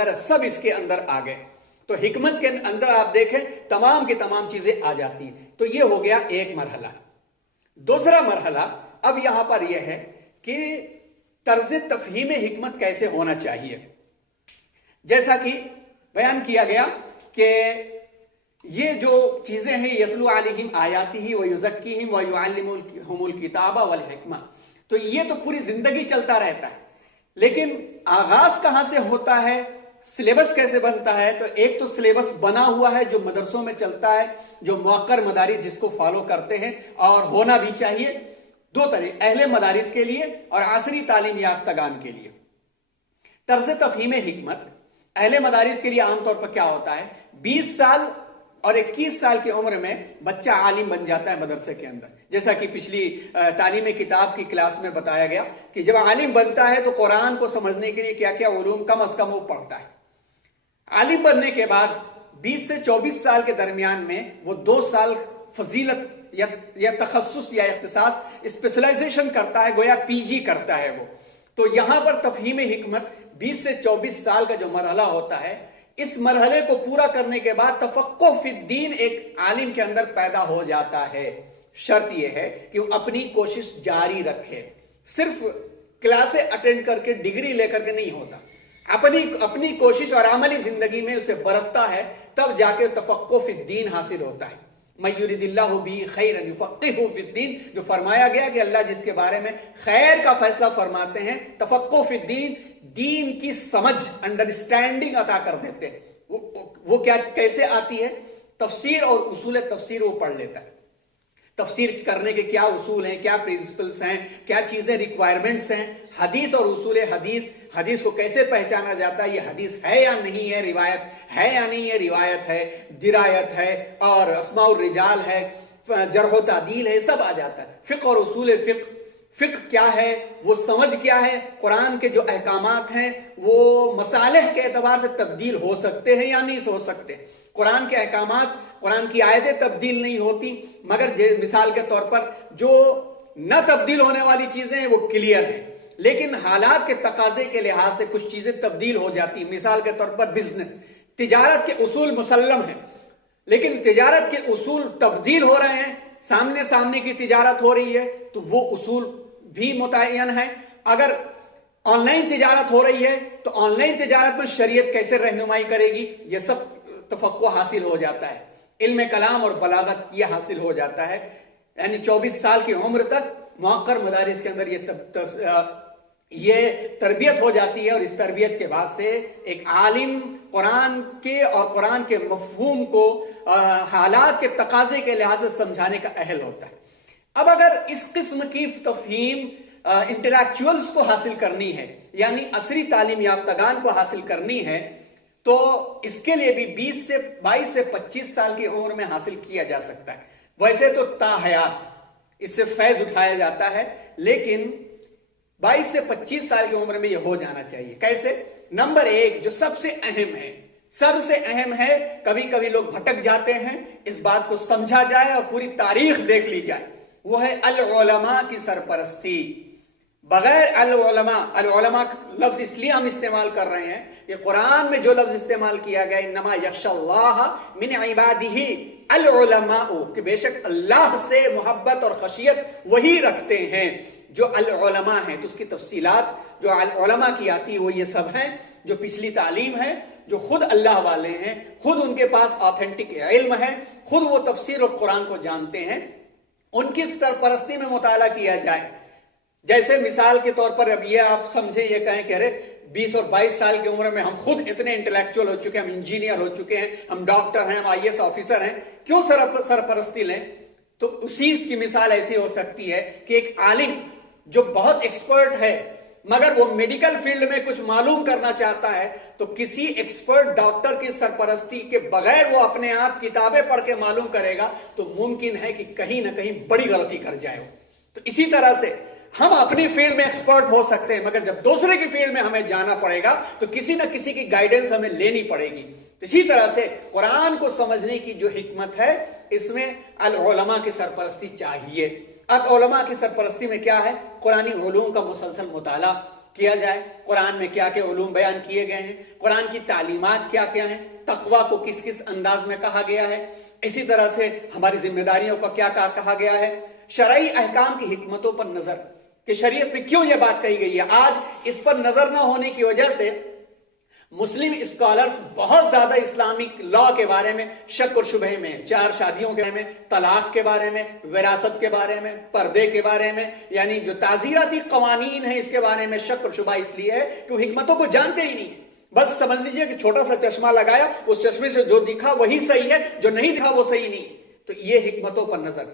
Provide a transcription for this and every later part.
وغیرہ سب اس کے اندر آ گئے. تو حکمت کے اندر آپ دیکھیں تمام کی تمام چیزیں آ جاتی ہیں. تو یہ ہو گیا ایک مرحلہ. دوسرا مرحلہ اب یہاں پر یہ ہے کہ طرز تفہیم حکمت کیسے ہونا چاہیے. جیسا کہ بیان کیا گیا کہ یہ جو چیزیں ہیں یتلو علیہم آیاتہ ویزکیہم ویعلمہم الکتاب والحکمہ، تو یہ تو پوری زندگی چلتا رہتا ہے. لیکن آغاز کہاں سے ہوتا ہے، سلیبس کیسے بنتا ہے؟ تو ایک تو سلیبس بنا ہوا ہے جو مدرسوں میں چلتا ہے، جو موقر مدارس جس کو فالو کرتے ہیں اور ہونا بھی چاہیے. دو طرح، اہل مدارس کے لیے اور عصری تعلیم یافتگان کے لیے. طرز تفہیم حکمت اہل مدارس کے لیے عام طور پر کیا ہوتا ہے، 20 سال اور 21 سال کی عمر میں بچہ عالم بن جاتا ہے مدرسے کے اندر. جیسا کہ پچھلی تعلیم کتاب کی کلاس میں بتایا گیا کہ جب عالم بنتا ہے تو قرآن کو سمجھنے کے لیے کیا کیا علوم کم از کم وہ پڑھتا ہے. عالم بننے کے بعد 20 سے 24 سال کے درمیان میں وہ 2 سال فضیلت یا تخصص یا اختصاص اسپیشلائزیشن کرتا ہے، گویا پی جی کرتا ہے وہ. تو یہاں پر تفہیم حکمت 20 سے 24 سال کا جو مرحلہ ہوتا ہے، اس مرحلے کو پورا کرنے کے بعد تفقہ فی الدین ایک عالم کے اندر پیدا ہو جاتا ہے. شرط یہ ہے کہ وہ اپنی کوشش جاری رکھے، صرف کلاسیں اٹینڈ کر کے ڈگری لے کر کے نہیں ہوتا. اپنی کوشش اور عملی زندگی میں اسے برتتا ہے، تب جا کے تفقہ فی الدین حاصل ہوتا ہے. مَن یُرِدِ اللَّهُ بِهِ خَیْرًا یُفَقِّهْهُ فِی الدِّین، جو فرمایا گیا کہ اللہ جس کے بارے میں خیر کا فیصلہ فرماتے ہیں، تفقہ فی الدین، دین کی سمجھ، انڈرسٹینڈنگ عطا کر دیتے ہیں. وہ کیسے آتی ہے؟ تفسیر اور اصول تفسیر وہ پڑھ لیتا ہے. تفسیر کرنے کے کیا اصول ہیں، کیا پرنسپلز ہیں، کیا چیزیں ریکوائرمنٹس ہیں. حدیث اور اصول حدیث کو کیسے پہچانا جاتا ہے، یہ حدیث ہے یا نہیں ہے، روایت ہے یا نہیں ہے، روایت ہے، درایت ہے، اور اسماء الرجال ہے، جرح و تعدیل ہے، سب آ جاتا ہے. فقہ اور اصول فقہ کیا ہے، وہ سمجھ کیا ہے، قرآن کے جو احکامات ہیں وہ مصالح کے اعتبار سے تبدیل ہو سکتے ہیں یا نہیں ہو سکتے. قرآن کے احکامات، قرآن کی آیتیں تبدیل نہیں ہوتی، مگر مثال کے طور پر جو نہ تبدیل ہونے والی چیزیں ہیں وہ کلیئر ہیں، لیکن حالات کے تقاضے کے لحاظ سے کچھ چیزیں تبدیل ہو جاتی ہیں. مثال کے طور پر بزنس، تجارت کے اصول مسلم ہیں، لیکن تجارت کے اصول تبدیل ہو رہے ہیں، سامنے کی تجارت ہو رہی ہے تو وہ اصول بھی متعین ہے. اگر آن لائن تجارت ہو رہی ہے تو آن لائن تجارت میں شریعت کیسے رہنمائی کرے گی، یہ سب تفقہ حاصل ہو جاتا ہے. علم کلام اور بلاغت یہ حاصل ہو جاتا ہے. یعنی 24 سال کی عمر تک موقر مدارس کے اندر یہ تربیت ہو جاتی ہے، اور اس تربیت کے بعد سے ایک عالم قرآن کے اور قرآن کے مفہوم کو حالات کے تقاضے کے لحاظ سے سمجھانے کا اہل ہوتا ہے. اب اگر اس قسم کی تفہیم انٹلیکچوئلز کو حاصل کرنی ہے، یعنی عصری تعلیم یافتگان کو حاصل کرنی ہے، تو اس کے لیے بھی 22 سے 25 سال کی عمر میں حاصل کیا جا سکتا ہے. ویسے تو تا حیات اس سے فیض اٹھایا جاتا ہے، لیکن 22 سے 25 سال کی عمر میں یہ ہو جانا چاہیے. کیسے؟ نمبر 1 جو سب سے اہم ہے، کبھی کبھی لوگ بھٹک جاتے ہیں، اس بات کو سمجھا جائے اور پوری تاریخ دیکھ لی جائے، وہ ہے العلماء کی سرپرستی. بغیر العلماء لفظ اس لیے ہم استعمال کر رہے ہیں کہ قرآن میں جو لفظ استعمال کیا گیا انما یخشى اللہ من عبادہ العلماء، کہ بے شک اللہ سے محبت اور خشیت وہی رکھتے ہیں جو العلماء ہیں. تو اس کی تفصیلات جو علماء کی آتی وہ یہ سب ہیں جو پچھلی تعلیم ہے، جو خود اللہ والے ہیں، خود ان کے پاس آتھینٹک علم ہے، خود وہ تفسیر اور قرآن کو جانتے ہیں. ان کی سرپرستی میں مطالعہ کیا جائے. جیسے مثال کے طور پر اب یہ آپ سمجھیں، یہ کہیں کہ ارے 20 اور 22 سال کی عمر میں ہم خود اتنے انٹلیکچوئل ہو چکے ہیں، ہم انجینئر ہو چکے ہیں، ہم ڈاکٹر ہیں، ہم IAS آفیسر ہیں، کیوں سرپرستی لیں؟ تو اسی کی مثال ایسی ہو سکتی ہے کہ ایک عالم جو بہت ایکسپرٹ ہے مگر وہ میڈیکل فیلڈ میں کچھ معلوم کرنا چاہتا ہے، تو کسی ایکسپرٹ ڈاکٹر کی سرپرستی کے بغیر وہ اپنے آپ کتابیں پڑھ کے معلوم کرے گا تو ممکن ہے کہ کہیں نہ کہیں بڑی غلطی کر جائے. تو اسی طرح سے ہم اپنی فیلڈ میں ایکسپرٹ ہو سکتے ہیں، مگر جب دوسرے کی فیلڈ میں ہمیں جانا پڑے گا تو کسی نہ کسی کی گائیڈنس ہمیں لینی پڑے گی. اسی طرح سے قرآن کو سمجھنے کی جو حکمت ہے، اس میں العلماء کی سرپرستی چاہیے. اب علماء کی سرپرستی میں کیا ہے؟ قرآنی علوم کا مسلسل مطالعہ، کیا جائے، قرآن میں کیا کیا علوم بیان کیے گئے ہیں، قرآن کی تعلیمات کیا کیا ہیں، تقویٰ کو کس کس انداز میں کہا گیا ہے، اسی طرح سے ہماری ذمہ داریوں کو کیا کہا گیا ہے، شرعی احکام کی حکمتوں پر نظر کہ شریعت میں کیوں یہ بات کہی گئی ہے۔ آج اس پر نظر نہ ہونے کی وجہ سے مسلم اسکالرز بہت زیادہ اسلامک لا کے بارے میں شک اور شبہ میں، 4 شادیوں کے بارے میں، طلاق کے بارے میں، وراثت کے بارے میں، پردے کے بارے میں، یعنی جو تعزیراتی قوانین ہیں اس کے بارے میں شک اور شبہ اس لیے ہے کہ وہ حکمتوں کو جانتے ہی نہیں ہیں۔ بس سمجھ لیجئے کہ چھوٹا سا چشمہ لگایا، اس چشمے سے جو دکھا وہی صحیح ہے، جو نہیں دکھا وہ صحیح نہیں۔ تو یہ حکمتوں پر نظر،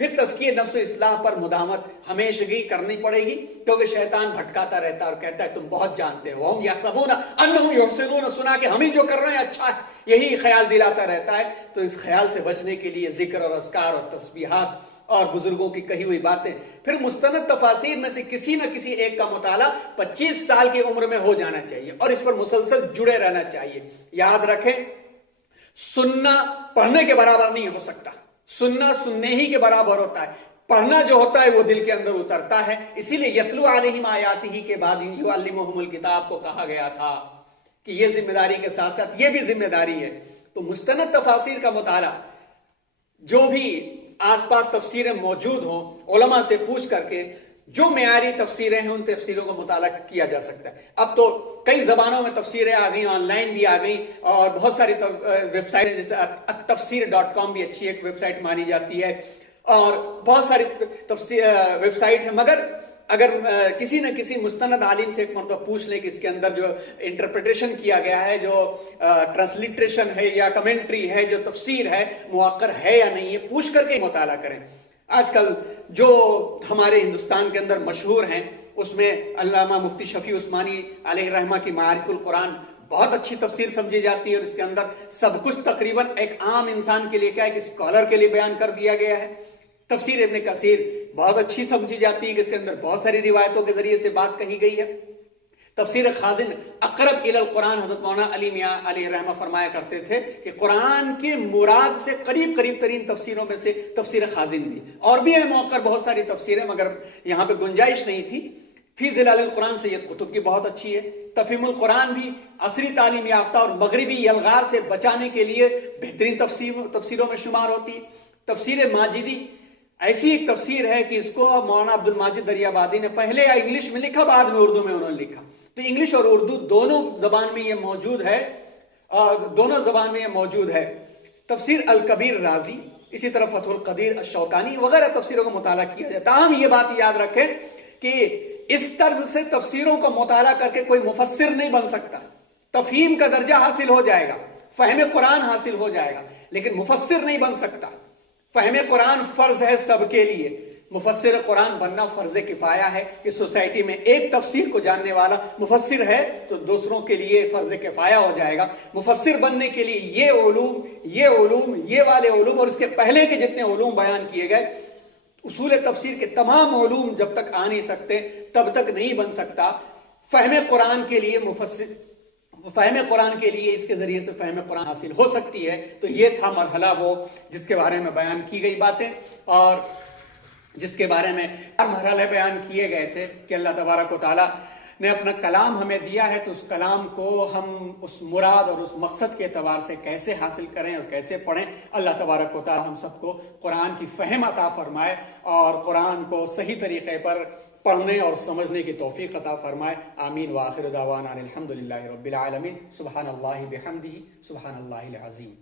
پھر تزکیہ نفس و اصلاح پر مداومت ہمیشگی کرنی پڑے گی، کیونکہ شیطان بھٹکاتا رہتا ہے اور کہتا ہے تم بہت جانتے ہو، ہم یحسبون انہم یحسنون، سنا کہ ہم ہی جو کر رہے ہیں اچھا ہے، یہی خیال دلاتا رہتا ہے۔ تو اس خیال سے بچنے کے لیے ذکر اور اذکار اور تسبیحات اور بزرگوں کی کہی ہوئی باتیں، پھر مستند تفاسیر میں سے کسی نہ کسی ایک کا مطالعہ 25 سال کی عمر میں ہو جانا چاہیے اور اس پر مسلسل جڑے رہنا چاہیے۔ یاد رکھیں، سننا پڑھنے کے برابر نہیں ہو سکتا، سننا سننے ہی کے برابر ہوتا ہے، پڑھنا جو ہوتا ہے وہ دل کے اندر اترتا ہے۔ اسی لیے یتلو علیہم آیاتہ کے بعد یعلمہم الکتاب کو کہا گیا تھا کہ یہ ذمہ داری کے ساتھ ساتھ یہ بھی ذمہ داری ہے۔ تو مستند تفاسیر کا مطالعہ، جو بھی آس پاس تفسیریں موجود ہوں، علماء سے پوچھ کر کے جو معیاری تفسیریں ہیں ان تفسیروں کو مطالعہ کیا جا سکتا ہے۔ اب تو کئی زبانوں میں تفسیریں آ گئی، آن لائن بھی آ گئی، اور بہت ساری ویب سائٹ جیسے تفسیر.com بھی اچھی ایک ویب سائٹ مانی جاتی ہے، اور بہت ساری ویب سائٹ ہیں۔ مگر اگر کسی نہ کسی مستند عالم سے ایک مرتبہ پوچھ لیں کہ اس کے اندر جو انٹرپریٹیشن کیا گیا ہے، جو ٹرانسلیٹریشن ہے یا کمنٹری ہے، جو تفسیر ہے، موقر ہے یا نہیں، یہ پوچھ کر کے مطالعہ کریں۔ آج کل جو ہمارے ہندوستان کے اندر مشہور ہیں، اس میں علامہ مفتی شفیع عثمانی علیہ رحمہ کی معارف القرآن بہت اچھی تفسیر سمجھی جاتی ہے، اور اس کے اندر سب کچھ تقریباً ایک عام انسان کے لیے کیا ہے کہ اسکالر کے لیے بیان کر دیا گیا ہے۔ تفسیر ابن کثیر بہت اچھی سمجھی جاتی ہے کہ اس کے اندر بہت ساری روایتوں کے ذریعے سے بات کہی گئی ہے۔ تفسیر خازن اقرب الی القرآن، حضرت مولانا علی میاں علیہ رحمہ فرمایا کرتے تھے کہ قرآن کے مراد سے قریب ترین تفسیروں میں سے تفسیر خازن بھی، اور بھی ہے موقع بہت ساری تفسیریں، مگر یہاں پہ گنجائش نہیں تھی۔ فی ظلال القرآن سید قطب کی بہت اچھی ہے۔ تفہیم القرآن بھی عصری تعلیم یافتہ اور مغربی یلغار سے بچانے کے لیے بہترین تفسیروں میں شمار ہوتی۔ تفسیر ماجدی ایسی ایک تفسیر ہے کہ اس کو مولانا عبد الماجد دریابادی نے پہلے انگلش میں لکھا، بعد میں اردو میں انہوں نے لکھا۔ تو انگلش اور اردو دونوں زبان میں یہ موجود ہے، تفسیر الکبیر رازی، اسی طرح فتح القدیر الشوکانی وغیرہ تفسیروں کا مطالعہ کیا جاتا ہے۔ تاہم یہ بات یاد رکھیں کہ اس طرز سے تفسیروں کا مطالعہ کر کے کوئی مفسر نہیں بن سکتا۔ تفہیم کا درجہ حاصل ہو جائے گا، فہم قرآن حاصل ہو جائے گا، لیکن مفسر نہیں بن سکتا۔ فہم قرآن فرض ہے سب کے لیے، مفسر قرآن بننا فرض کفایہ ہے۔ کہ سوسائٹی میں ایک تفسیر کو جاننے والا مفسر ہے تو دوسروں کے لیے فرض کفایہ ہو جائے گا۔ مفسر بننے کے لیے یہ والے علوم اور اس کے پہلے کے جتنے علوم بیان کیے گئے، اصول تفسیر کے تمام علوم جب تک آ نہیں سکتے تب تک نہیں بن سکتا۔ فہم قرآن کے لیے اس کے ذریعے سے فہم قرآن حاصل ہو سکتی ہے۔ تو یہ تھا مرحلہ وہ جس کے بارے میں بیان کی گئی باتیں، اور جس کے بارے میں مرحلے بیان کیے گئے تھے کہ اللہ تبارک و تعالیٰ نے اپنا کلام ہمیں دیا ہے، تو اس کلام کو ہم اس مراد اور اس مقصد کے اعتبار سے کیسے حاصل کریں اور کیسے پڑھیں۔ اللہ تبارک و تعالیٰ ہم سب کو قرآن کی فہم عطا فرمائے اور قرآن کو صحیح طریقے پر پڑھنے اور سمجھنے کی توفیق عطا فرمائے۔ آمین وآخر دعوانا الحمدللہ رب العالمین۔ سبحان اللہ بحمدہ، سبحان اللہ العظیم۔